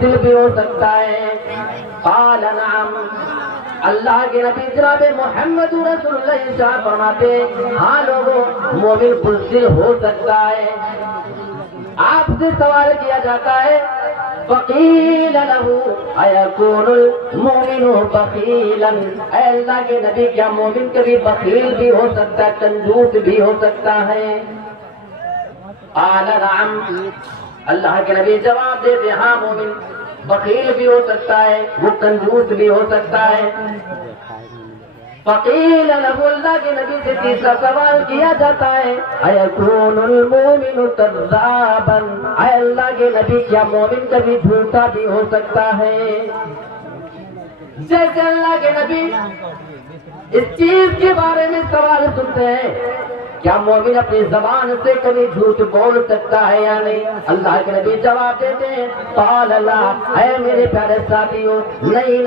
بزدل بھی ہو سکتا ہے؟ قال نعم، اللہ کے نبی جناب محمد رسول اللہ صاحب فرماتے ہیں ہاں لوگوں، مومن بزدل ہو سکتا ہے۔ آپ سے سوال کیا جاتا ہے فقیل لہو ایکون المؤمن بخیلا، اے اللہ کے نبی کیا مومن کبھی بخیل بھی ہو سکتا ہے، کنجوس بھی ہو سکتا ہے؟ قال نعم، اللہ کے نبی جواب دیتے ہاں مومن بخیل بھی ہو سکتا ہے، وہ کنجوس بھی ہو سکتا ہے۔ فقیل لہو، اللہ کے نبی سے تیسرا سوال کیا جاتا ہے ایکون المؤمن کذابا، اے اللہ کے نبی کیا مومن کبھی جھوٹا بھی ہو سکتا ہے؟ جیسے اللہ کے نبی اس چیز کے بارے میں سوال سنتے ہیں کیا مومن اپنی زبان سے کبھی جھوٹ بول سکتا ہے یا نہیں؟ اللہ کے نبی جواب دیتے ہیں قال لا، اے میرے پیارے ساتھیوں نہیں،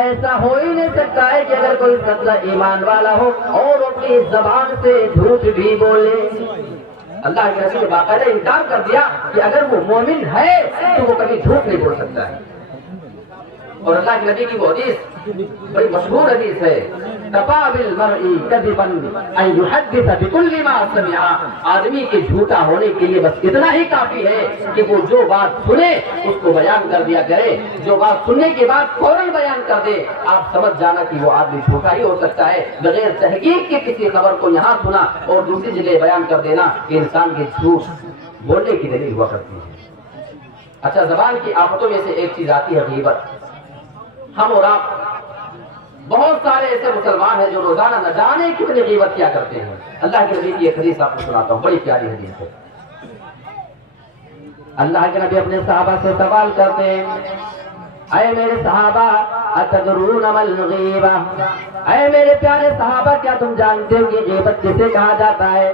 ایسا ہو ہی نہیں سکتا ہے کہ اگر کوئی سچا ایمان والا ہو اور اپنی زبان سے جھوٹ بھی بولے۔ اللہ کے نبی نے باقاعدہ انکار کر دیا کہ اگر وہ مومن ہے تو وہ کبھی جھوٹ نہیں بول سکتا ہے۔ اور اللہ کے نبی کی وہ حدیث بڑی مشہور حدیث ہے، کفا بالمرء کذبا ان یحدث بکل ما سمع، آدمی کے جھوٹا ہونے کے لیے بس اتنا ہی کافی ہے کہ وہ جو بات سنے اس کو بیان کر دیا کرے، جو بات سننے کے بعد فوراً بیان کر دے۔ آپ سمجھ جانا کہ وہ آدمی جھوٹا ہی ہو سکتا ہے۔ بغیر تحقیق کے کسی خبر کو یہاں سنا اور دوسری جگہ بیان کر دینا کہ انسان کے جھوٹ بولنے کی دلیل ہوا کرتی ہے۔ اچھا، زبان کی آفتوں میں سے ایک چیز آتی ہے غیبت۔ ہم اور آپ بہت سارے ایسے مسلمان ہیں جو روزانہ نہ جانے کتنی غیبت کیا کرتے ہیں۔ اللہ کے نبی کی ایک حدیث آپ کو سناتا ہوں، بڑی پیاری حدیث ہے۔ اللہ کے نبی اپنے صحابہ سے سوال کرتے ہیں اے میرے صحابہ اتدرون ما الغیبہ، اے میرے پیارے صحابہ کیا تم جانتے ہو کہ غیبت کسے کہا جاتا ہے؟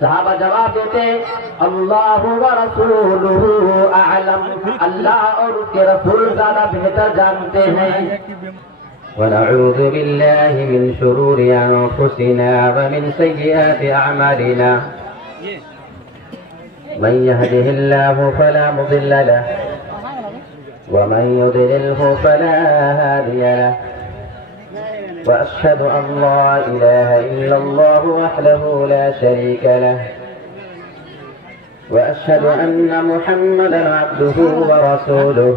صحابہ جواب دیتے ہیں اللہ ورسولہ اعلم، اللہ اور اس کے رسول زیادہ بہتر جانتے ہیں۔ ونعوذ باللہ من شرور انفسنا ومن سیئات اعمالنا، من يهده الله فلا مضل له ومن يضلله فلا هادي له، وأشهد أن لا إله إلا الله وحده لا شريك له، وأشهد أن محمدا عبده ورسوله،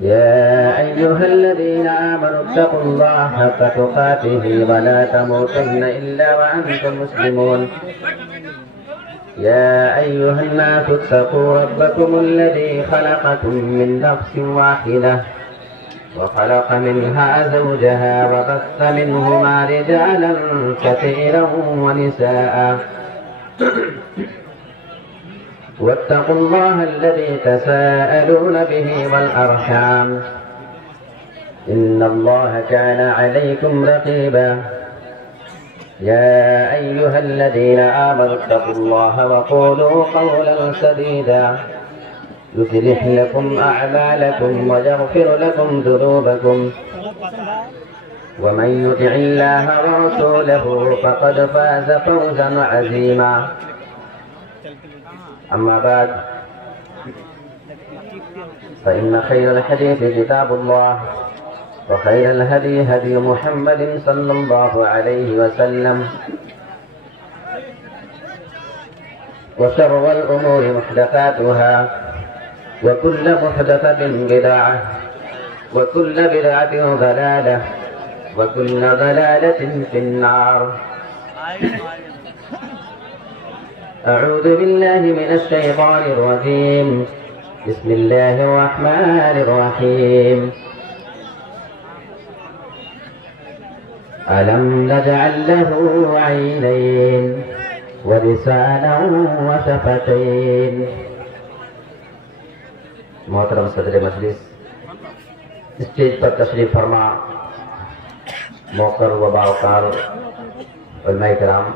يا أيها الذين آمنوا اتقوا الله حق تقاته ولا تموتن إلا وأنتم مسلمون، يا أيها الناس اتقوا ربكم الذي خلقكم من نفس واحدة وخلق منها زوجها وبث منهما رجالا كثيرا ونساء، واتقوا الله الذي تساءلون به والأرحام إن الله كان عليكم رقيبا، يا أيها الذين آمنوا اتقوا الله وقولوا قولا سديدا يصلح لكم أعمالكم ويغفر لكم ذنوبكم، ومن يطع الله ورسوله فقد فاز فوزا عظيما، أما بعد فإن خير الحديث كتاب الله، وخير الهدي هدي محمد صلى الله عليه وسلم، وشر الأمور محدثاتها، وكل محدثة بدعة، وكل بدعة ضلالة، وكل ضلالة في النار۔ أعوذ بالله من الشيطان الرجيم، بسم الله الرحمن الرحيم، ألم نجعل له عينين ولسانا وشفتين۔ محترم صدر مجلس، اسٹیج پر تشریف فرما موقر و باوقار علماء کرام،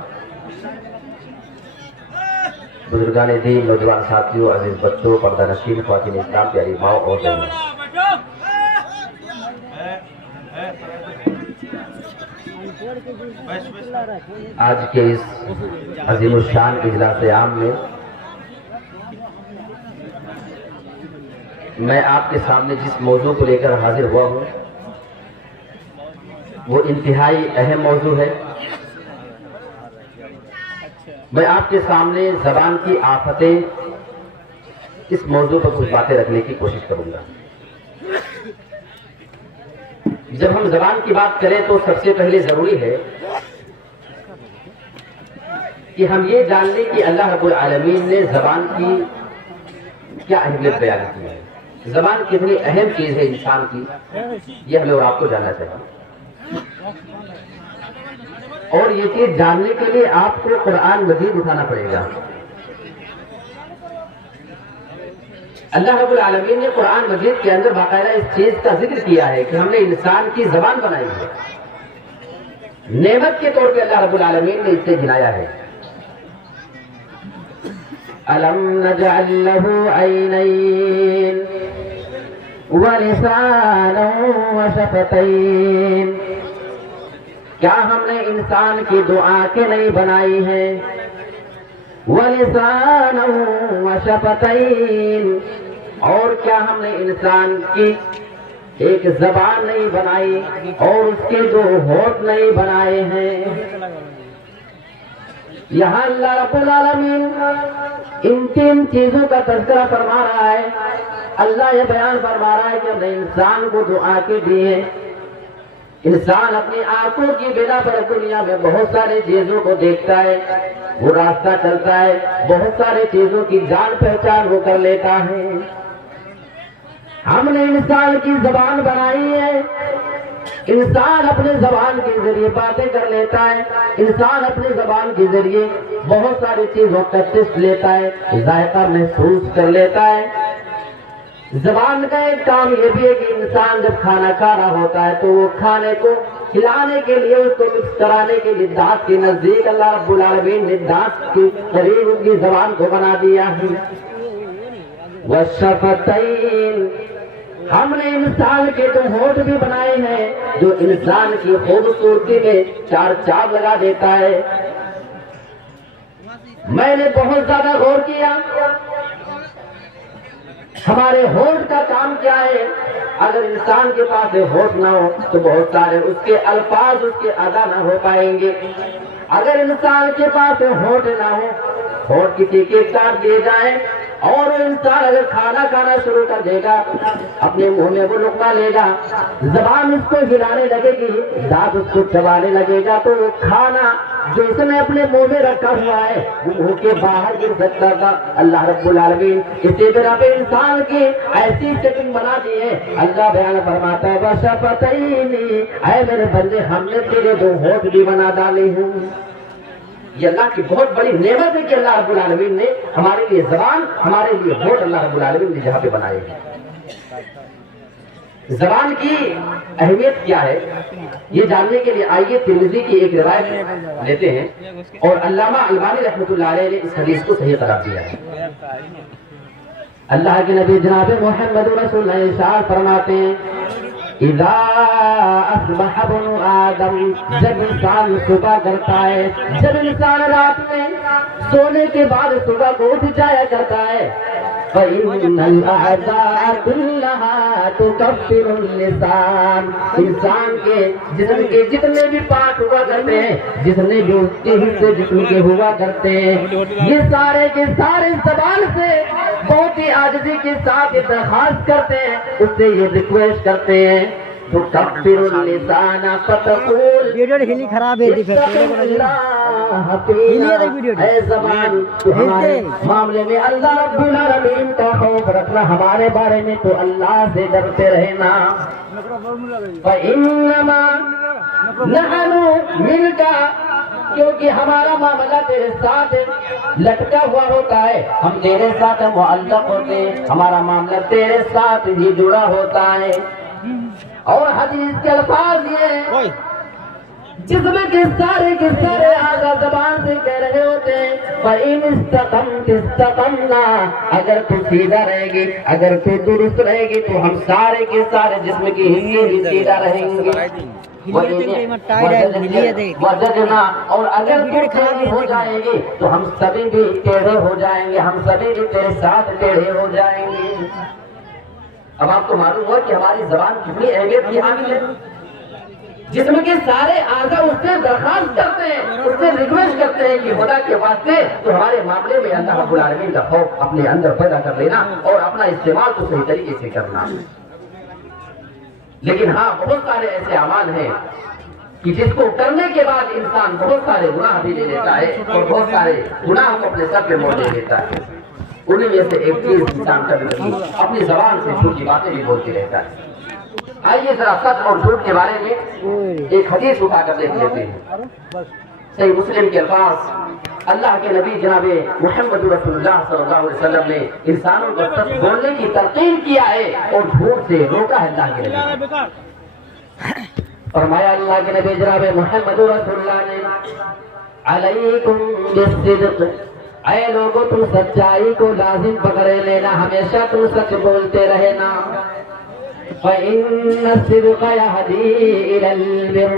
بزرگان دین، نوجوان ساتھیوں، عزیز بچوں، پردہ نشین خواتین اسلام، پیاری ماں اور بہنوں، آج کے اس عظیم الشان اجلاس عام میں میں آپ کے سامنے جس موضوع کو لے کر حاضر ہوا ہوں وہ انتہائی اہم موضوع ہے. میں آپ کے سامنے زبان کی آفتیں اس موضوع پر کچھ باتیں رکھنے کی کوشش کروں گا. جب ہم زبان کی بات کریں تو سب سے پہلے ضروری ہے کہ ہم یہ جان لیں کہ اللہ رب العالمین نے زبان کی کیا اہمیت بیان کی ہے. زبان کتنی اہم چیز ہے انسان کی، یہ ہمیں اور آپ کو جاننا چاہیے. اور یہ چیز جاننے کے لیے آپ کو قرآن مجید اٹھانا پڑے گا. اللہ رب العالمین نے قرآن مجید کے اندر باقاعدہ اس چیز کا ذکر کیا ہے کہ ہم نے انسان کی زبان بنائی ہے. نعمت کے طور پہ اللہ رب العالمین نے اس سے گنایا ہے. أَلَمْ نَجْعَلْ لَهُ عَيْنَيْنِ وَلِسَانًا وَشَفَتَيْنِ. کیا ہم نے انسان کی دو آنکھیں نہیں بنائی ہیں؟ وَلِسَانًا وَشَفَتَيْنِ. اور کیا ہم نے انسان کی ایک زبان نہیں بنائی اور اس کے دو ہونٹ نہیں بنائے ہیں؟ یہاں اللہ رب العالمین ان تین چیزوں کا تذکرہ فرما رہا ہے. اللہ یہ بیان فرما رہا ہے کہ ہم نے انسان کو دو آنکھیں دی ہیں. انسان اپنی آنکھوں کی بنا پر دنیا میں بہت سارے چیزوں کو دیکھتا ہے، وہ راستہ چلتا ہے، بہت سارے چیزوں کی جان پہچان وہ کر لیتا ہے. ہم نے انسان کی زبان بنائی ہے. انسان اپنے زبان کے ذریعے باتیں کر لیتا ہے. انسان اپنے زبان کے ذریعے بہت ساری چیزوں کا ٹیسٹ لیتا ہے، ذائقہ محسوس کر لیتا ہے. زبان کا ایک کام یہ بھی ہے کہ انسان جب کھانا کھا رہا ہوتا ہے تو وہ کھانے کو کھلانے کے لیے، اس کو مکس کرانے کے لیے دانت کے نزدیک اللہ رب العالمین نے دانت کے قریب ان کی زبان کو بنا دیا ہے. وَالشَّفَتَيْنِ. ہم نے انسان کے دو ہونٹ بھی بنائے ہیں جو انسان کی خوبصورتی میں چار چاند لگا دیتا ہے. میں نے بہت زیادہ غور کیا ہمارے ہونٹ کا کام کیا ہے. اگر انسان کے پاس ہونٹ نہ ہو تو بہت سارے اس کے الفاظ، اس کے ادا نہ ہو پائیں گے. اگر انسان کے پاس ہونٹ نہ ہو، ہونٹ کسی کے کاٹ دیے جائیں اور انسان اگر کھانا کھانا شروع کر دے گا، اپنے منہ میں وہ لقمہ لے گا، زبان اس کو ہلانے لگے گی، دانت اس کو چبانے لگے گا، تو وہ کھانا جو اس نے اپنے منہ میں رکھا ہوا ہے وہ منہ کے باہر گر سکتا تھا. اللہ رب العالمین اسی طرح پہ انسان کی ایسی سیٹنگ بنا دی ہے. اللہ بیان فرماتا ہے وَشَفَتَيْنِ. اے میرے بندے، ہم نے تیرے دو ہونٹ بھی بنا ڈالے ہیں. یہ اللہ کی بہت بڑی نعمت ہے کہ اللہ رب العالمین نے ہمارے لیے زبان، ہمارے لیے ہونٹ اللہ رب العالمین نے جہاں پہ بنائے ہیں. زبان کی اہمیت کیا ہے یہ جاننے کے لیے آئیے ترمذی کی ایک روایت لیتے ہیں، اور علامہ البانی رحمۃ اللہ علیہ نے اس حدیث کو صحیح قرار دیا ہے. اللہ کے نبی جناب محمد رسول اللہ ارشاد فرماتے ہیں اذا اصبح ابن آدم. جب انسان صبح کرتا ہے، جب انسان رات میں سونے کے بعد صبح کو اٹھ جایا کرتا ہے، فَإِنَّ الْأَعْضَاءَ كُلَّهَا تُكَفِّرُ اللِّسَانَ. انسان کے جسم کے جتنے بھی پارٹ ہوا کرتے ہیں، جتنے بھی اس کے حصے جسم کے ہوا کرتے ہیں، یہ سارے کے سارے زبان سے بہت ہی عاجزی کے ساتھ یہ درخواست کرتے ہیں، اس سے یہ ریکویسٹ کرتے ہیں تُكَفِّرُ اللِّسَانَ فَتَقُولُ ہلی خراب ہے. اے زبان، تو ہمارے معاملے میں اللہ رب العالمین کا خوف رکھنا، ہمارے بارے میں تو اللہ سے ڈرتے رہنا. فَإِنَّمَا نَحْنُ مِنْكَ. کیونکہ ہمارا معاملہ تیرے ساتھ لٹکا ہوا ہوتا ہے، ہم تیرے ساتھ معلق ہوتے ہیں، ہمارا معاملہ تیرے ساتھ ہی جڑا ہوتا ہے. اور حدیث کے الفاظ یہ جسم کے سارے آغاز زبان سے کہہ رہے ہوتے ہیں فَإِنِ اسْتَقَمْتِ اسْتَقَمْنَا. اگر تو سیدھا رہے گی، اگر تو درست رہے گی تو ہم سارے کے سارے جسم کے حصے بھی سیدھا رہیں گے. وَجَدْنَا. اور اگر تو ٹیڑھی ہو جائے گی تو ہم سبھی بھی ٹیڑھے ہو جائیں گے، ہم سبھی بھی تیرے ساتھ ٹیڑھے ہو جائیں گے. اب آپ کو معلوم ہوا کہ ہماری زبان کتنی اہمیت کی حامل ہے. جسم کے سارے اعضاء اس سے درخواست کرتے ہیں, اس سے ریکویسٹ کرتے ہیں کہ خدا کے واسطے تو ہمارے معاملے میں اللہ رب العالمین کا خوف اپنے اندر پیدا کر لینا اور اپنا استعمال تو صحیح طریقے سے کرنا. لیکن ہاں, بہت سارے ایسے اعمال ہیں کہ جس کو کرنے کے بعد انسان بہت سارے گناہ بھی لے لیتا ہے اور بہت سارے گناہ کو اپنے سر پہ موڑ لے لیتا ہے. انہیں میں سے ایک چیز انسان کبھی اپنی زبان سے جھوٹی باتیں بھی بولتے رہتا ہے. آئیے ذرا سچ اور جھوٹ کے بارے میں ایک حدیث اٹھا کر دیکھ لیتے ہیں. صحیح مسلم کے الفاظ, اللہ کے نبی جناب محمد رسول اللہ صلی اللہ علیہ وسلم نے انسانوں کو سچ بولنے کی تلقین کیا ہے اور جھوٹ سے روکا ہے. اللہ کے نبی فرمایا, اللہ کے نبی جناب محمد رسول اللہ نے علیکم بالصدق, اے لوگوں تم سچائی کو لازم پکڑے لینا, ہمیشہ تم سچ بولتے رہنا. فَإِنَّ الصِّدْقَ يَهْدِي إِلَى الْبِرِّ,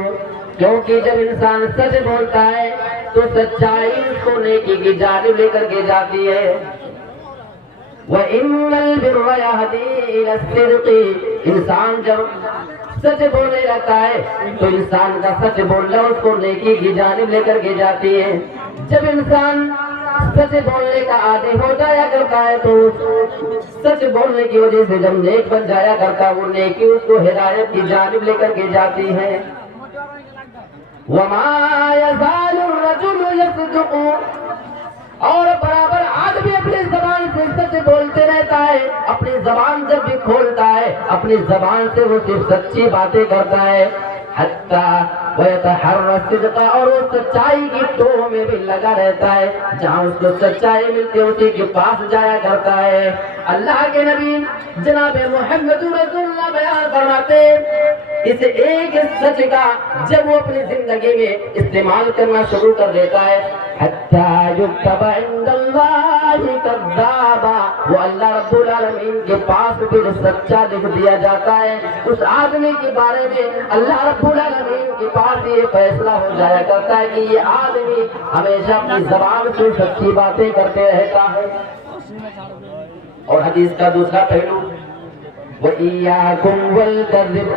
کیونکہ جب انسان سچ بولتا ہے تو سچائی اس کو نیکی کی جانب لے کر کے جاتی ہے. وَإِنَّ الْبِرَّ يَهْدِي إِلَى الصِّدْقِ, انسان جب سچ بولنے لگتا ہے تو انسان کا سچ بولنا اس کو نیکی کی جانب لے کر کے جاتی ہے. جب انسان سچ بولنے کا عادی ہو جایا کرتا ہے تو سچ بولنے کی وجہ سے جب نیک بن جایا کرتا ہے, وہ نیکی اس کو ہدایت کی جانب لے کر کے جاتی ہے. وَمَا يَزَالُ الرَّجُلُ يَصْدُقُ, اور برابر آدمی اپنی زبان سے سچ بولتے رہتا ہے. اپنی زبان جب بھی کھولتا ہے اپنی زبان سے وہ صرف سچی باتیں کرتا ہے. حتیٰ وَيَتَحَرَّى الصِّدْقَ, اور وہ سچائی کی ٹوہ میں بھی لگا رہتا ہے. جہاں اس کو سچائی ملتی ہے اسی کے پاس جایا کرتا ہے. اللہ کے نبی جناب محمد رسول اللہ بیان فرماتے, اس ایک سچ کا جب وہ اپنی زندگی میں استعمال کرنا شروع کر دیتا ہے, حتیٰ یکتب عند اللہ کذابا, وہ اللہ رب العالمین کے پاس پھر سچا لکھ دیا جاتا ہے. اس آدمی کے بارے میں اللہ رب العالمین کے پاس یہ فیصلہ ہو جایا کرتا ہے کہ یہ آدمی ہمیشہ اپنی زبان سے سچی باتیں کرتے رہتا ہے. اور حدیث کا دوسرا پہلو, وَإِيَّاكُمْ وَالْكَذِبَ,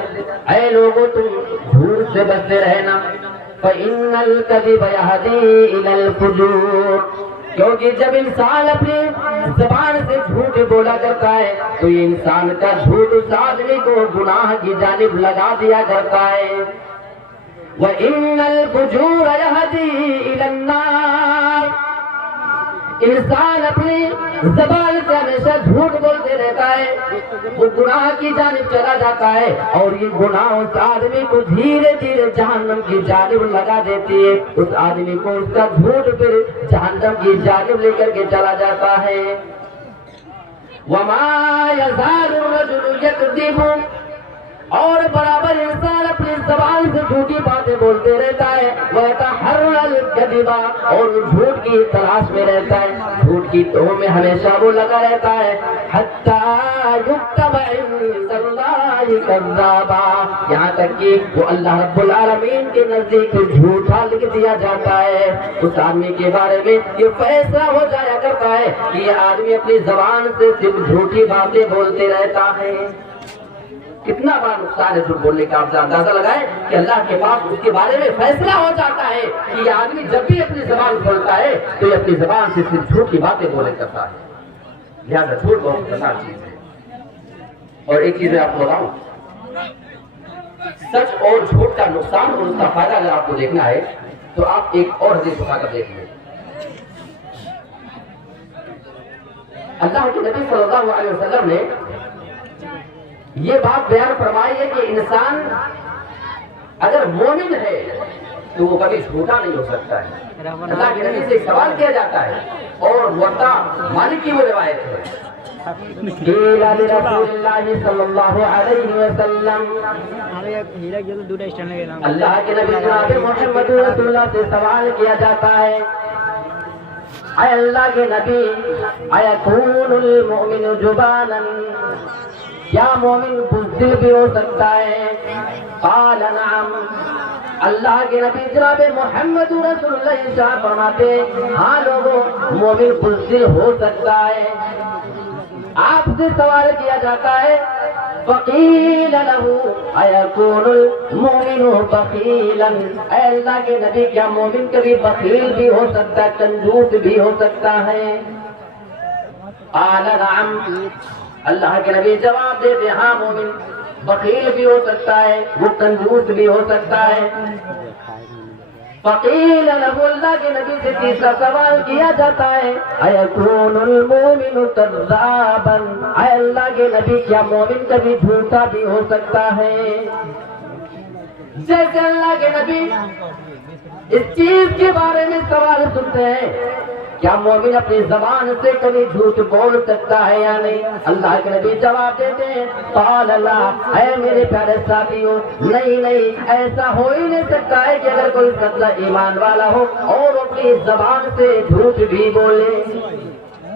اے لوگوں تم جھوٹ سے بچتے رہنا. فَإِنَّ الْكَذِبَ يَهْدِي إِلَى الْفُجُورِ, کیونکہ جب انسان اپنی زبان سے جھوٹ بولا کرتا ہے تو یہ انسان کا جھوٹ اس آدمی کو گناہ کی جانب لگا دیا کرتا ہے. وَإِنَّ الْفُجُورَ يَهْدِي إِلَى النَّارِ, انسان اپنی زبان سے ہمیشہ جھوٹ بولتے رہتا ہے, وہ گناہ کی جانب چلا جاتا ہے اور یہ گناہ اس آدمی کو دھیرے دھیرے جہنم کی جانب لگا دیتی ہے. اس آدمی کو اس کا جھوٹ پھر جہنم کی جانب لے کر کے چلا جاتا ہے. وَمَا يَزَالُ الرَّجُلُ يَكْذِبُ, اور برابر انسان اپنی زبان سے جھوٹی باتیں بولتے رہتا ہے. وَيَتَحَرَّى الْكَذِبَ, اور جھوٹ کی تلاش میں رہتا ہے, جھوٹ کی ٹوہ میں ہمیشہ وہ لگا رہتا ہے. حَتَّى يُكْتَبَ عِندَ اللَّهِ كَذَّابًا, یہاں تک کہ وہ اللہ رب العالمین کے نزدیک جھوٹا لکھ دیا جاتا ہے. اس آدمی کے بارے میں یہ فیصلہ ہو جایا کرتا ہے کہ یہ آدمی اپنی زبان سے صرف جھوٹی باتیں بولتے رہتا ہے. کتنا بڑا نقصان ہے جھوٹ بولنے کا. آپ اندازہ لگائیں کہ اللہ کے پاس اس کے بارے میں فیصلہ ہو جاتا ہے کہ یہ آدمی جب بھی اپنی زبان کھولتا ہے تو یہ اپنی زبان سے صرف جھوٹ کی باتیں بولے کرتا ہے. لہٰذا جھوٹ بہت خطرناک چیز ہے. اور ایک چیز میں آپ کو بتاؤں, سچ اور جھوٹ کا نقصان اور اس کا فائدہ اگر آپ کو دیکھنا ہے تو آپ ایک اور حدیث اٹھا کر دیکھ لیں. اللہ کے نبی صلی اللہ علیہ وسلم نے یہ بات بیان فرمائی ہے کہ انسان اگر مومن ہے تو وہ کبھی جھوٹا نہیں ہو سکتا ہے. اللہ کے نبی سے سوال کیا جاتا ہے اور موطا مالک کی وہ روایت ہے, قیل لرسول اللہ صلی اللہ علیہ وسلم, اللہ کے نبی جناب محمد رسول اللہ سے سوال کیا جاتا ہے, اے اللہ کے نبی, ایکون المؤمن جبانا, کیا مومن بزدل بھی ہو سکتا ہے؟ قال نعم, اللہ کے نبی جناب محمد رسول اللہ ارشاد فرماتے ہاں لوگوں مومن بزدل ہو سکتا ہے. آپ سے سوال کیا جاتا ہے فقیل له ایکون المؤمن بخیلا، اے اللہ کے نبی کیا مومن کبھی بخیل بھی ہو سکتا ہے، کنجوس بھی ہو سکتا ہے؟ قال نعم، اللہ کے نبی جواب دیتے ہاں مومن بخیل بھی ہو سکتا ہے، وہ کنجوس بھی ہو سکتا ہے۔ فقیل له، اللہ کے نبی سے تیسرا سوال کیا جاتا ہے ایکون المؤمن کذابا، اے اللہ کے نبی کیا مومن کبھی جھوٹا بھی ہو سکتا ہے؟ جیسے اللہ کے نبی اس چیز کے بارے میں سوال سنتے ہیں کیا مومن اپنی زبان سے کبھی جھوٹ بول سکتا ہے یا نہیں، اللہ کے نبی جواب دیتے ہیں قال لا، اے میرے پیارے ساتھیوں نہیں ایسا ہو ہی نہیں سکتا ہے کہ اگر کوئی سچا ایمان والا ہو اور اپنی زبان سے جھوٹ بھی بولے۔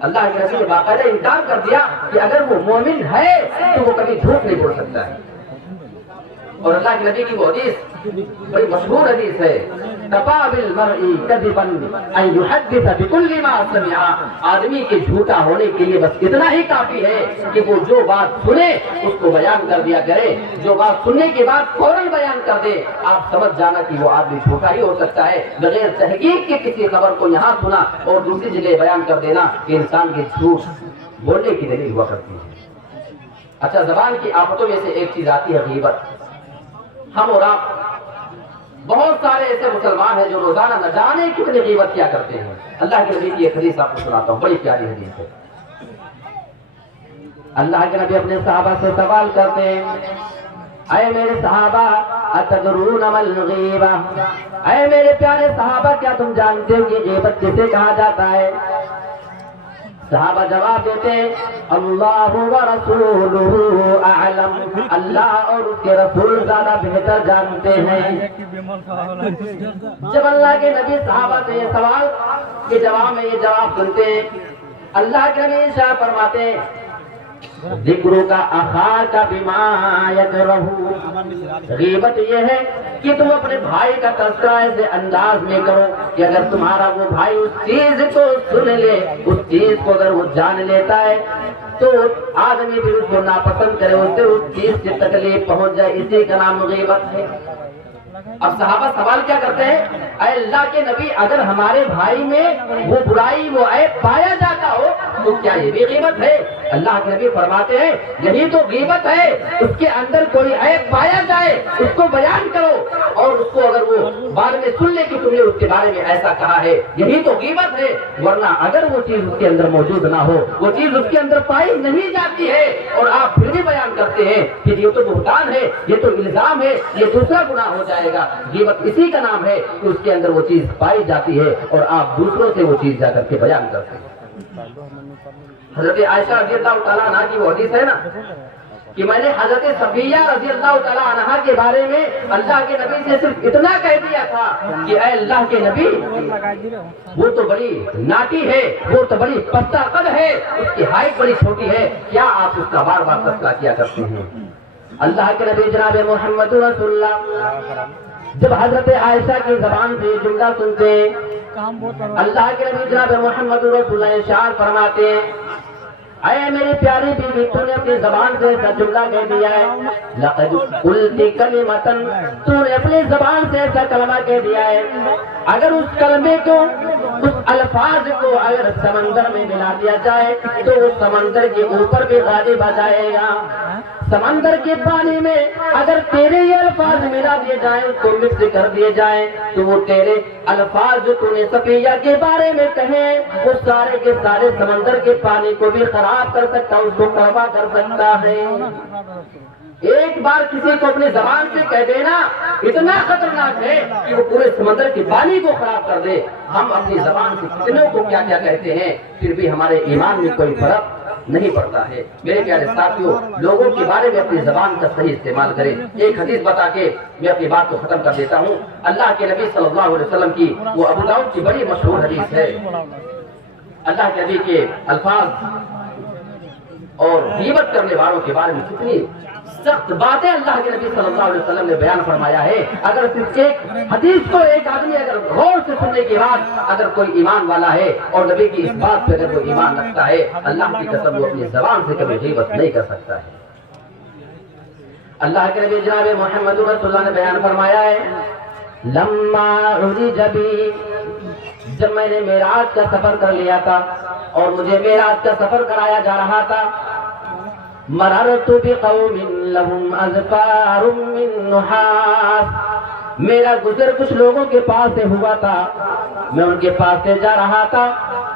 اللہ کے نبی نے باقاعدہ انکار کر دیا کہ اگر وہ مومن ہے تو وہ کبھی جھوٹ نہیں بول سکتا ہے۔ اور اللہ کے نبی کی وہ حدیث بڑی مشہور حدیث ہے، کفا بالمرء کذبا ان یحدث بکل ما سمع، آدمی کے جھوٹا ہونے کے لیے بس اتنا ہی کافی ہے کہ وہ جو بات سنے اس کو بیان کر دیا کرے، جو بات سننے کے بعد فوراً بیان کر دے، آپ سمجھ جانا کہ وہ آدمی جھوٹا ہی ہو سکتا ہے۔ بغیر تحقیق کے کسی خبر کو یہاں سنا اور دوسری جگہ بیان کر دینا کہ انسان کے جھوٹ بولنے کی دلیل ہوا کرتی ہے۔ اچھا، زبان کی آفتوں میں سے ایک چیز آتی ہے غیبت۔ ہم اور آپ بہت سارے ایسے مسلمان ہیں جو روزانہ نہ جانے کتنی غیبت کیا کرتے ہیں۔ اللہ کے نبی کی ایک حدیث آپ کو سناتا ہوں، بڑی پیاری حدیث ہے۔ اللہ کے نبی اپنے صحابہ سے سوال کرتے ہیں اے میرے صحابہ اتدرون ما الغیبہ، اے میرے پیارے صحابہ کیا تم جانتے ہو کہ غیبت کسے کہا جاتا ہے؟ صحابہ جواب دیتے ہیں اللہ ورسولہ اعلم، اللہ اور اس کے رسول زیادہ بہتر جانتے ہیں۔ جب اللہ کے نبی صحابہ سے یہ سوال کے جواب میں یہ جواب سنتے ہیں، اللہ کے نبی ارشاد فرماتے ہیں ذکر کا اخا کا بما یکرہ، غیبت یہ ہے کہ تم اپنے بھائی کا تذکرہ ایسے انداز میں کرو کہ اگر تمہارا وہ بھائی اس چیز کو سن لے، اس چیز کو اگر وہ جان لیتا ہے تو آدمی بھی اس کو ناپسند کرے، اسے اس چیز سے تکلیف پہنچ جائے، اسی کا نام غیبت ہے۔ اب صحابہ سوال کیا کرتے ہیں اے اللہ کے نبی اگر ہمارے بھائی میں وہ برائی وہ عیب پایا جاتا ہو تو کیا یہ بھی غیبت ہے؟ اللہ کے نبی فرماتے ہیں یہی تو غیبت ہے، اس کے اندر کوئی عیب پایا جائے اس کو بیان کرو اور اس کو اگر وہ بعد میں سن لے کہ تم نے اس کے بارے میں ایسا کہا ہے، یہی تو غیبت ہے۔ ورنہ اگر وہ چیز اس کے اندر موجود نہ ہو، وہ چیز اس کے اندر پائی نہیں جاتی ہے اور آپ پھر بھی بیان کرتے ہیں کہ یہ تو بہتان ہے، یہ تو الزام ہے، یہ دوسرا گناہ ہو جائے گا۔ غیبت اسی کا نام ہے کہ اس کے اندر وہ چیز پائی جاتی ہے اور آپ دوسروں سے وہ چیز جا کر کے بیان کرتے ہیں۔ حضرت عائشہ رضی اللہ تعالیٰ عنہ کی وہ حدیث ہے نا کہ میں نے حضرت صفیہ رضی اللہ تعالیٰ عنہ کے بارے میں اللہ کے نبی سے صرف اتنا کہہ دیا تھا کہ اے اللہ کے نبی وہ تو بڑی ناٹی ہے، وہ تو بڑی پستہ قد ہے، اس کی ہائٹ بڑی چھوٹی ہے، کیا آپ اس کا بار بار تذکرہ کیا کرتے ہیں؟ اللہ کے نبی جناب محمد رسول اللہ جب حضرت عائشہ کی زبان سے جملہ سنتے ہیں، اللہ کے نبی جناب محمد رسول اللہ ارشاد فرماتے ہیں اے میری پیاری بیوی تو نے اپنی زبان سے ایسا جملہ کہہ دیا ہے، لقد قلت کلمۃ، تو نے اپنی زبان سے ایسا کلمہ کہہ دیا ہے اگر اس کلمے کو اس الفاظ کو اگر سمندر میں ملا دیا جائے تو وہ سمندر کے اوپر بھی غالب آ جائے گا۔ سمندر کے پانی میں اگر تیرے یہ الفاظ ملا دیے جائیں، اس کو مکس کر دیے جائیں تو وہ تیرے الفاظ جو تو نے صفیہ کے بارے میں کہے وہ سارے کے سارے سمندر کے پانی کو بھی خراب کر سکتا، اس کو کڑوا کر سکتا ہے۔ ایک بار کسی کو اپنی زبان سے کہہ دینا اتنا خطرناک ہے کہ وہ پورے سمندر کے پانی کو خراب کر دے۔ ہم اپنی زبان سے کتنوں کو کیا کیا کہتے ہیں، پھر بھی ہمارے ایمان میں کوئی فرق نہیں پڑتا ہے۔ میرے پیارے ساتھیوں، لوگوں کے بارے میں اپنی زبان کا صحیح استعمال کریں۔ ایک حدیث بتا کے میں اپنی بات کو ختم کر دیتا ہوں۔ اللہ کے نبی صلی اللہ علیہ وسلم کی وہ ابو داؤد کی بڑی مشہور حدیث ہے۔ اللہ کے نبی کے الفاظ اور غیبت کرنے والوں کے بارے میں کتنی سخت باتیں اللہ کے نبی صلی اللہ علیہ وسلم نے بیان فرمایا ہے۔ اگر صرف ایک حدیث کو ایک آدمی اگر غور سے سننے کے بعد اگر کوئی ایمان والا ہے اور نبی کی اس بات پہ اگر وہ ایمان رکھتا ہے، اللہ کی قسم وہ اپنی زبان سے کبھی غیبت نہیں کر سکتا ہے۔ اللہ کے نبی جناب محمد رسول اللہ نے بیان فرمایا ہے لما عرج بی، جب میں نے معراج کا سفر کر لیا تھا اور مجھے معراج کا سفر کرایا جا رہا تھا، مررت بقوم لهم اذفار من نحاس، میرا گزر کچھ لوگوں کے پاس سے ہوا تھا، میں ان کے پاس سے جا رہا تھا،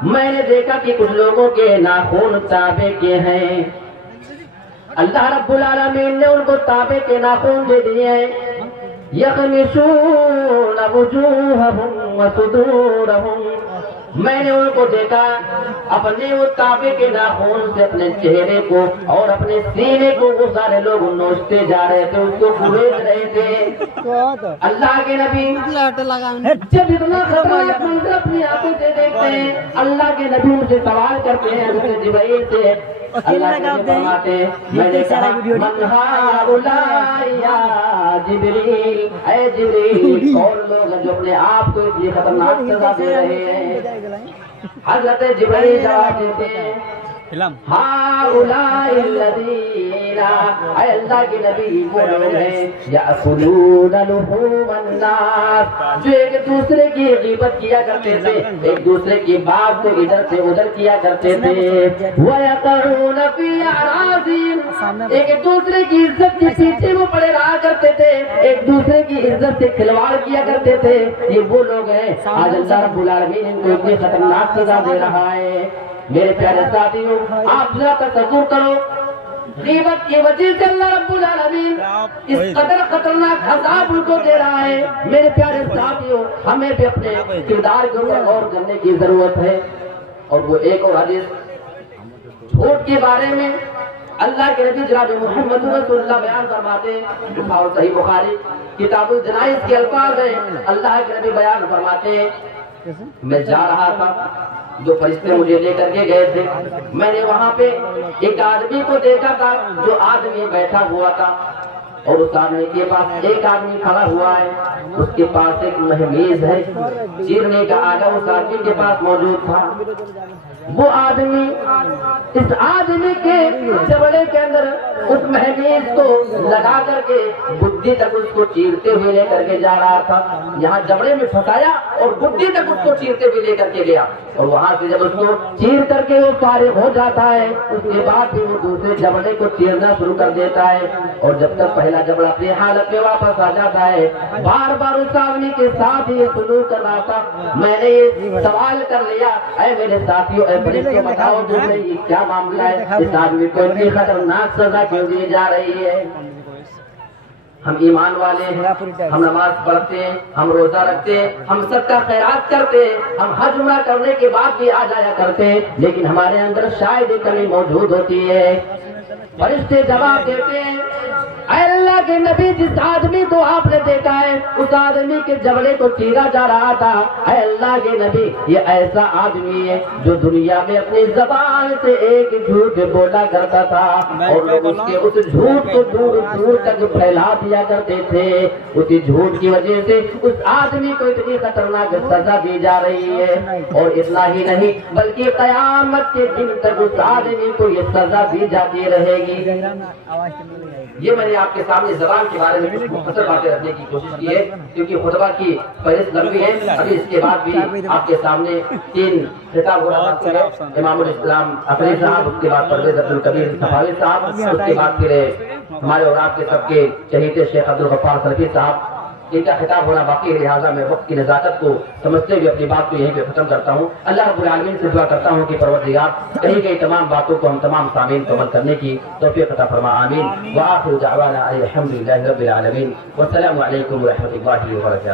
میں نے دیکھا کہ کچھ لوگوں کے ناخن تانبے کے ہیں۔ اللہ رب العالمین نے ان کو تانبے کے ناخن دے دیے ہیں، یخمشون وجوہہم وصدورہم، میں نے ان کو دیکھا اپنے وہ تانبے کے ناخن سے اپنے چہرے کو اور اپنے سینے کو وہ سارے لوگ نوچتے جا رہے تھے، اس کو گریز رہے تھے۔ اللہ کے نبی جب اتنا خطرناک منظر اپنی آنکھوں سے دیکھتے ہیں، اللہ کے نبی ان سے سوال کرتے ہیں حضرت جبرائیل سے، اللہ کے نبی فرماتے ہیں میں نے کہا من ہؤلاء یا جبریل، اے جبریل کون لوگ ہیں جو اپنے آپ کو اتنی خطرناک سزا دے رہے ہیں؟ حضرت جبرائیل جواب دیتے ہیں ہؤلاء الذین، اے اللہ کے نبی وہ لوگ ہیں یأکلون لحوم الناس، جو ایک دوسرے کی غیبت کیا کرتے تھے، ایک دوسرے کی بات کو ادھر سے ادھر کیا کرتے تھے، وَيَقَعُونَ فِي أَعْرَاضِهِمْ، ایک دوسرے کی عزت کے پیچھے وہ پڑے رہا کرتے تھے، ایک دوسرے کی عزت سے کھلواڑ کیا کرتے تھے۔ یہ وہ لوگ ہیں آج اللہ رب العالمین ان کو اتنی خطرناک سزا دے رہا ہے۔ میرے پیارے ساتھیوں، آپ ذرا تصور کرو غیبت کی وجہ سے اللہ رب العالمین اس قدر خطرناک عذاب ان کو دے رہا ہے۔ میرے پیارے ساتھیوں، ہمیں بھی اپنے کردار کے اوپر غور کرنے کی ضرورت ہے۔ اور وہ ایک اور حدیث جھوٹ کے بارے میں اللہ کے نبی جناب محمد رسول اللہ بیان فرماتے ہیں، اور صحیح بخاری کتاب الجنائز کے الفاظ ہیں، اللہ کے نبی بیان فرماتے ہیں میں جا رہا تھا، جو فرشتے مجھے لے کر کے گئے تھے، میں نے وہاں پہ ایک آدمی کو دیکھا تھا، جو آدمی بیٹھا ہوا تھا اور اس آدمی کے پاس ایک آدمی کھڑا ہوا ہے، اس کے پاس ایک مہمیز ہے، چیرنے کا آگا اس آدمی کے پاس موجود تھا۔ وہ آدمی اس آدمی کے جبڑے کے اندر اس مہمیز کو لگا کر کے بدھی تک اس کو چیرتے ہوئے لے کر کے جا رہا تھا، یہاں جبڑے میں پھنسایا اور بدھی تک اس کو چیرتے ہوئے لے کر کے گیا، اور وہاں سے جب اس کو چیر کر کے وہ فارغ ہو جاتا ہے، اس کے بعد بھی وہ دوسرے جبڑے کو چیرنا شروع کر دیتا ہے، اور جب تک پہلا جبڑا اپنی حالت میں واپس آ جاتا ہے، بار بار اس آدمی کے ساتھ یہ سلوک کر رہا تھا۔ میں نے یہ سوال کر لیا، اے میرے ساتھیوں، اے فرشتوں، بتاؤ تمہیں یہ کیا معاملہ ہے؟ اس آدمی کو اتنی خطرناک سزا کیوں دی جا رہی ہے؟ ہم ایمان والے ہیں، ہم نماز پڑھتے ہیں، ہم روزہ رکھتے ہیں، ہم سب کا خیرات کرتے ہیں، ہم حج عمرہ کرنے کے بعد بھی آ جایا کرتے ہیں، لیکن ہمارے اندر شاید ایک کمی موجود ہوتی ہے۔ فرشتے جواب دیتے ہیں اے اللہ کے نبی، جس آدمی کو آپ نے دیکھا ہے اس آدمی کے جبڑے کو چیرا جا رہا تھا، اے اللہ کے نبی یہ ایسا آدمی ہے جو دنیا میں اپنی زبان سے ایک جھوٹ بولا کرتا تھا اور لوگ اس کے اس جھوٹ کو دور دور تک پھیلا دیا کرتے تھے، اسی جھوٹ کی وجہ سے اس آدمی کو اتنی خطرناک سزا دی جا رہی ہے۔ اور اتنا ہی نہیں بلکہ قیامت کے دن تک اس آدمی کو یہ سزا دی جاتی رہے گی۔ یہ میں نے آپ کے سامنے زبان کے بارے میں کچھ مختصر باتیں رکھنے کی کوشش کی ہے، کیونکہ خطبہ کی فہرست لمبی ہے۔ ابھی اس کے بعد بھی آپ کے سامنے 3 خطاب ہو رہا ہے، امام الاسلام اقلی صاحب، اس کے بعد پرویز عبدالکبیر صفاوی صاحب، اس کے بعد پھر ہمارے اور آپ کے سب کے چہیتے شیخ عبدالغفار سلفی صاحب، ان کا خطاب ہونا باقی ہے، لہٰذا میں وقت کی نزاکت کو سمجھتے ہوئے اپنی بات کو یہیں پہ ختم کرتا ہوں۔ اللہ رب العالمین سے دعا کرتا ہوں کہ پروردگار کہیں گئی تمام باتوں کو ہم تمام سامعین کو عمل کرنے کی توفیق عطا فرما، آمین۔ وآخر دعوانا الحمدللہ رب العالمین، والسلام علیکم ورحمۃ اللہ وبرکاتہ۔